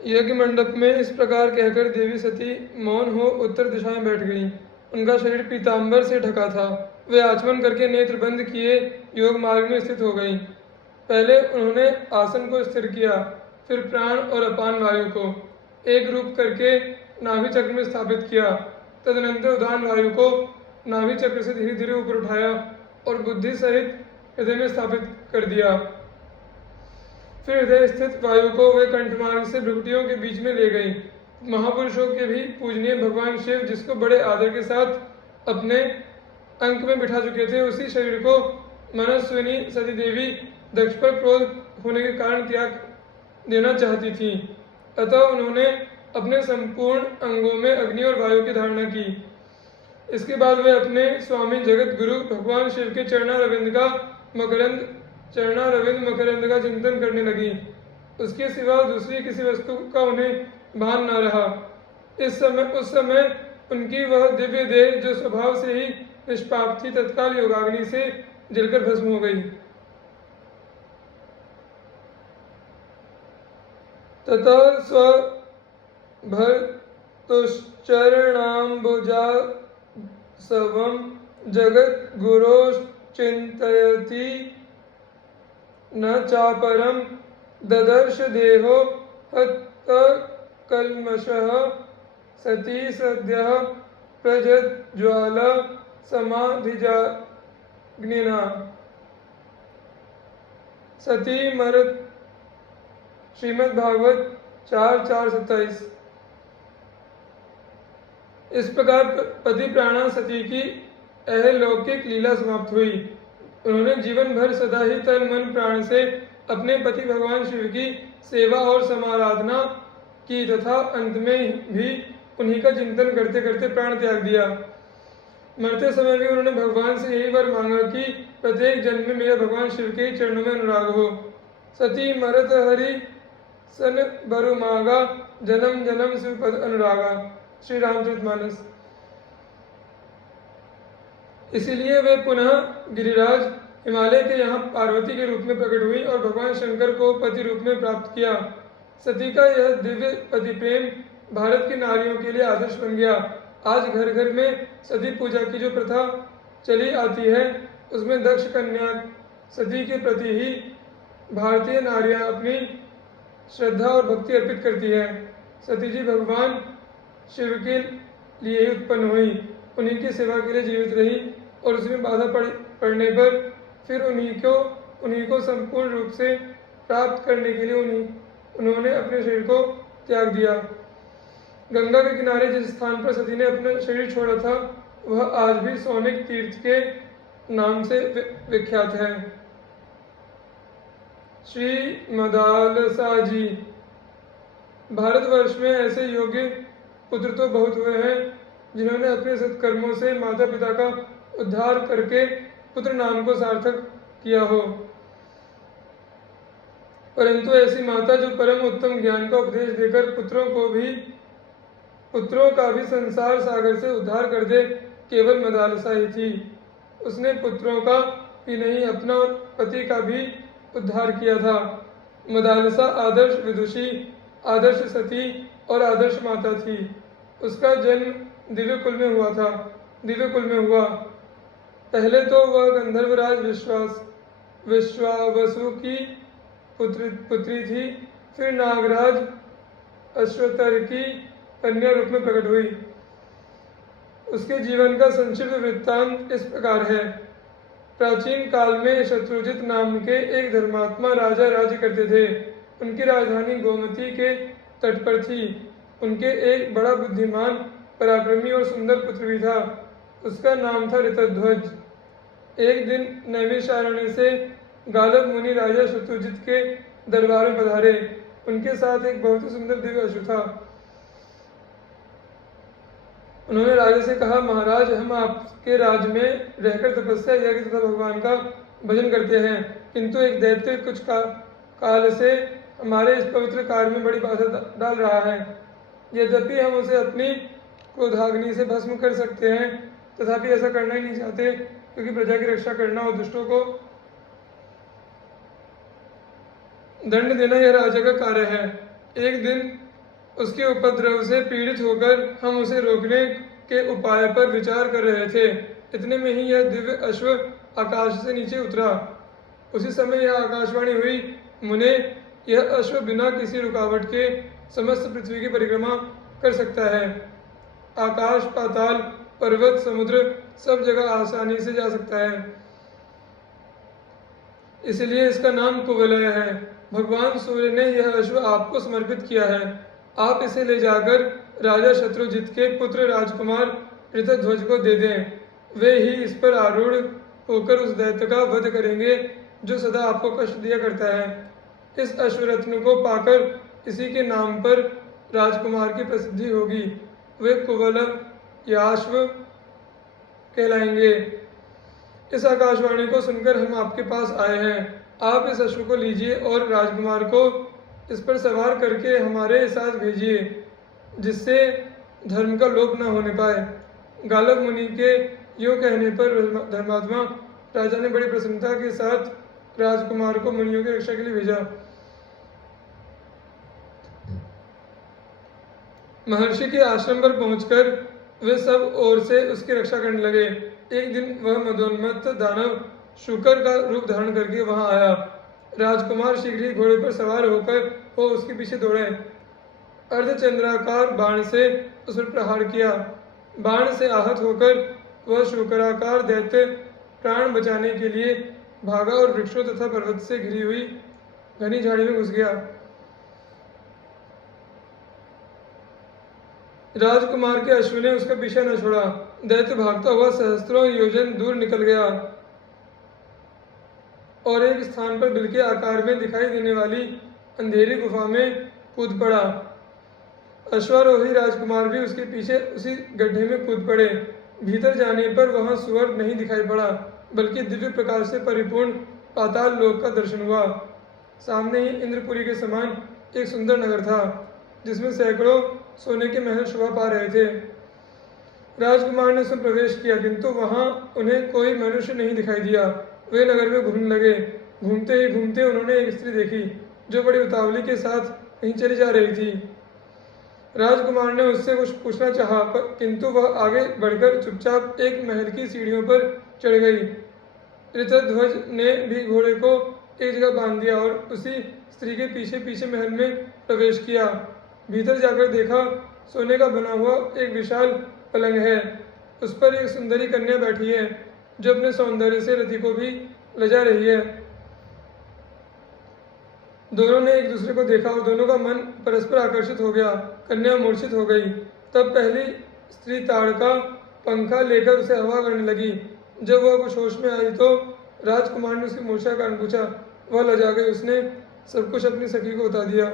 यज्ञ मंडप में इस प्रकार कहकर देवी सती मौन हो उत्तर दिशा में बैठ गई। उनका शरीर पीताम्बर से ढका था। वे आचमन करके नेत्र बंद किए योग मार्ग में स्थित हो गई। पहले उन्होंने आसन को स्थिर किया, फिर प्राण और अपान वायु को एक रूप करके नाभि चक्र में स्थापित किया। तदनंतर उदान वायु को नाभि चक्र से धीरे धीरे ऊपर उठाया और बुद्धि सहित हृदय में स्थापित कर दिया। फिर हृदय स्थित वायु को वे कंठमार्ग से भ्रुकुटियों के बीच में ले गई। महापुरुषों के भी पूजनीय भगवान शिव, जिसको बड़े आदर के साथ अपने अंक में बिठा चुके थे, उसी शरीर को मनस्विनी सती देवी दक्ष पर क्रोध होने के कारण त्याग देना चाहती थी। अतः उन्होंने अपने संपूर्ण अंगों में अग्नि और वायु की धारणा की। इसके बाद वे अपने स्वामी जगत गुरु भगवान शिव के चरणारविंद मकरंद का चिंतन करने लगी। उसके सिवा दूसरी किसी वस्तु का उन्हें भान न रहा। उस समय उनकी वह दिव्य देह, जो स्वभाव से ही निष्पाप थी, तत्काल योगाग्नि से जलकर भस्म हो गई। ततः स्वभर्तुश्चरणाम्बुजासवं जगद्गुरोश्चिन्तयति न चापरं ददर्श देहो हतकल्मषः सती सद्यः प्रज्वला समाधिजाग्निना। सती मरत श्रीमद् भागवत 4:4-27। इस प्रकार पति प्राणा सती की अहलौकिक लीला समाप्त हुई। उन्होंने जीवन भर सदा ही तन मन प्राण से अपने पति भगवान शिव की सेवा और समाराधना की तथा अंत में भी उन्हीं का चिंतन करते करते प्राण त्याग दिया। मरते समय भी उन्होंने भगवान से यही वर मांगा कि प्रत्येक जन्म में मेरा भगवान शिव के ही चरणों में अनुराग हो। सती मरत हरि सन बरु मागा जन्म जन्म शिव पद अनुरागा। श्री रामचरितमानस। इसीलिए वे पुनः गिरिराज हिमालय के यहाँ पार्वती के रूप में प्रकट हुई और भगवान शंकर को पति रूप में प्राप्त किया। सती का यह दिव्य पति प्रेम भारत की नारियों के लिए आदर्श बन गया। आज घर घर में सती पूजा की जो प्रथा चली आती है, उसमें दक्ष कन्या सती के प्रति ही भारतीय नारियां अपनी श्रद्धा और भक्ति अर्पित करती है। सती जी भगवान शिव के लिए ही उत्पन्न हुई, उन्हीं की सेवा के लिए जीवित रही और उसमें बाधा पड़ने पर फिर उन्हीं को संपूर्ण रूप से प्राप्त करने के लिए उन्होंने अपने शरीर को त्याग दिया। गंगा के किनारे जिस स्थान पर सती ने अपना शरीर छोड़ा था, वह आज भी सौनिक तीर्थ के नाम से विख्यात है। श्री मदालसा जी। भारतवर्ष में ऐसे योग्य पुत्र तो बहुत हुए हैं जिन्होंने अपने सत्कर्मों से माता पिता का उद्धार करके पुत्र नाम को सार्थक किया हो, परंतु ऐसी माता जो परम उत्तम ज्ञान का उपदेश देकर पुत्रों का भी संसार सागर से उद्धार कर दे, केवल मदालसा ही थी। उसने पुत्रों का ही नहीं, अपना पति का भी उद्धार किया था। मदालसा आदर्श विदुषी, आदर्श सती और आदर्श माता थी। उसका जन्म दिव्य कुल में हुआ। पहले तो वह गंधर्वराज विश्वावसु की पुत्री थी, फिर नागराज अश्वतर की कन्या रूप में प्रकट हुई। उसके जीवन का संक्षिप्त वृत्तांत इस प्रकार है। प्राचीन काल में शत्रुजित नाम के एक धर्मात्मा राजा राज्य करते थे। उनकी राजधानी गोमती के तट पर थी। उनके एक बड़ा बुद्धिमान, पराक्रमी और सुंदर पुत्र भी था। उसका नाम था ऋतध्वज। एक दिन नैमिषारण्य से गालव मुनि राजा शत्रुजित के दरबार में पधारे। उनके साथ एक बहुत ही सुंदर दिव्य अश्व था। उन्होंने राजा से कहा, महाराज, हम आपके राज्य में रहकर तपस्या, यज्ञ तथा भगवान का भजन करते हैं, किंतु एक दैत्य कुछ काल से हमारे इस पवित्र कार्य में बड़ी बाधा डाल रहा है। यद्यपि हम उसे अपनी क्रोधाग्नि से भस्म कर सकते हैं, तथापि ऐसा करना ही नहीं चाहते, क्योंकि प्रजा की रक्षा करना और दुष्टों को दंड देना यह राजा का कार्य है। एक दिन उसके उपद्रव से पीड़ित होकर हम उसे रोकने के उपाय पर विचार कर रहे थे। इतने में ही यह दिव्य अश्व आकाश से नीचे उतरा। उसी समय यह आकाशवाणी हुई, मुने, यह अश्व बिना किसी रुकावट के समस्त पृथ्वी की परिक्रमा कर सकता है। आकाश, पाताल, पर्वत, समुद्र सब जगह आसानी से जा सकता है, इसलिए इसका नाम कुवलय है। भगवान सूर्य ने यह अश्व आपको समर्पित किया है। आप इसे ले जाकर राजा शत्रुजित के पुत्र राजकुमार ऋतध्वज को दे दें। वे ही इस पर आरूढ़ होकर उस दैत्य का वध करेंगे जो सदा आपको कष्ट दिया करता है। इस अश्वरत्न को पाकर इसी के नाम पर राजकुमार की प्रसिद्धि होगी। वे कुवल याश्व कहलाएंगे। इस आकाशवाणी को सुनकर हम आपके पास आए हैं। आप इस अश्व को लीजिए और राजकुमार को इस पर सवार करके हमारे साथ भेजिए, जिससे धर्म का लोप न होने पाए। गालव मुनि के यूँ कहने पर धर्मात्मा राजा ने बड़ी प्रसन्नता के साथ राजकुमार को मुनियों की रक्षा के लिए भेजा। महर्षि के आश्रम पर पहुंचकर वे सब ओर से उसकी रक्षा करने लगे। एक दिन वह मदोन्मत्त दानव शुकर का रूप धारण करके वहां आया। राजकुमार शीघ्र ही घोड़े पर सवार होकर वो उसके पीछे दौड़े। अर्धचंद्राकार बाण से उस पर प्रहार किया। बाण से आहत होकर वह शुकराकार दैत्य प्राण बचाने के लिए भागा और वृक्षों तथा पर्वत से घिरी हुई घनी झाड़ी में घुस गया। राजकुमार के अश्व ने उसका पीछा न छोड़ा। दैत्य भागता हुआ सहस्त्रों योजन दूर निकल गया और एक स्थान पर बिल के आकार में दिखाई देने वाली अंधेरी गुफा में कूद पड़ा। अश्वारोही राजकुमार भी उसके पीछे उसी गड्ढे में कूद पड़े। भीतर जाने पर वहां स्वर्ग नहीं दिखाई पड़ा, बल्कि दिव्य प्रकाश से परिपूर्ण पाताल लोक का दर्शन हुआ। सामने ही इंद्रपुरी के समान एक सुंदर नगर था, जिसमें सैकड़ों सोने के महल शोभा पा रहे थे। राजकुमार ने उसमें प्रवेश किया, किंतु वहां उन्हें कोई मनुष्य नहीं दिखाई दिया। वे नगर में घूमने लगे। घूमते ही घूमते उन्होंने एक स्त्री देखी, जो बड़ी उतावली के साथ कहीं चली जा रही थी। राजकुमार ने उससे कुछ पूछना चाहा, किंतु वह आगे बढ़कर चुपचाप एक महल की सीढ़ियों पर चढ़ गई। ऋतध्वज ने भी घोड़े को एक जगह बांध दिया और उसी स्त्री के पीछे पीछे महल में प्रवेश किया। भीतर जाकर देखा, सोने का बना हुआ एक विशाल पलंग है। उस पर एक सुंदरी कन्या बैठी है, जो अपने सौंदर्य से रति को भी लजा रही है। दोनों ने एक दूसरे को देखा और दोनों का मन परस्पर आकर्षित हो गया। कन्या मूर्छित हो गई। तब पहली स्त्री ताड़का पंखा लेकर उसे हवा करने लगी। जब वह कुछ होश में आई तो राजकुमार ने उसकी मूर्छा का कारण पूछा। वह लजा गई। उसने सब कुछ अपनी सखी को बता दिया।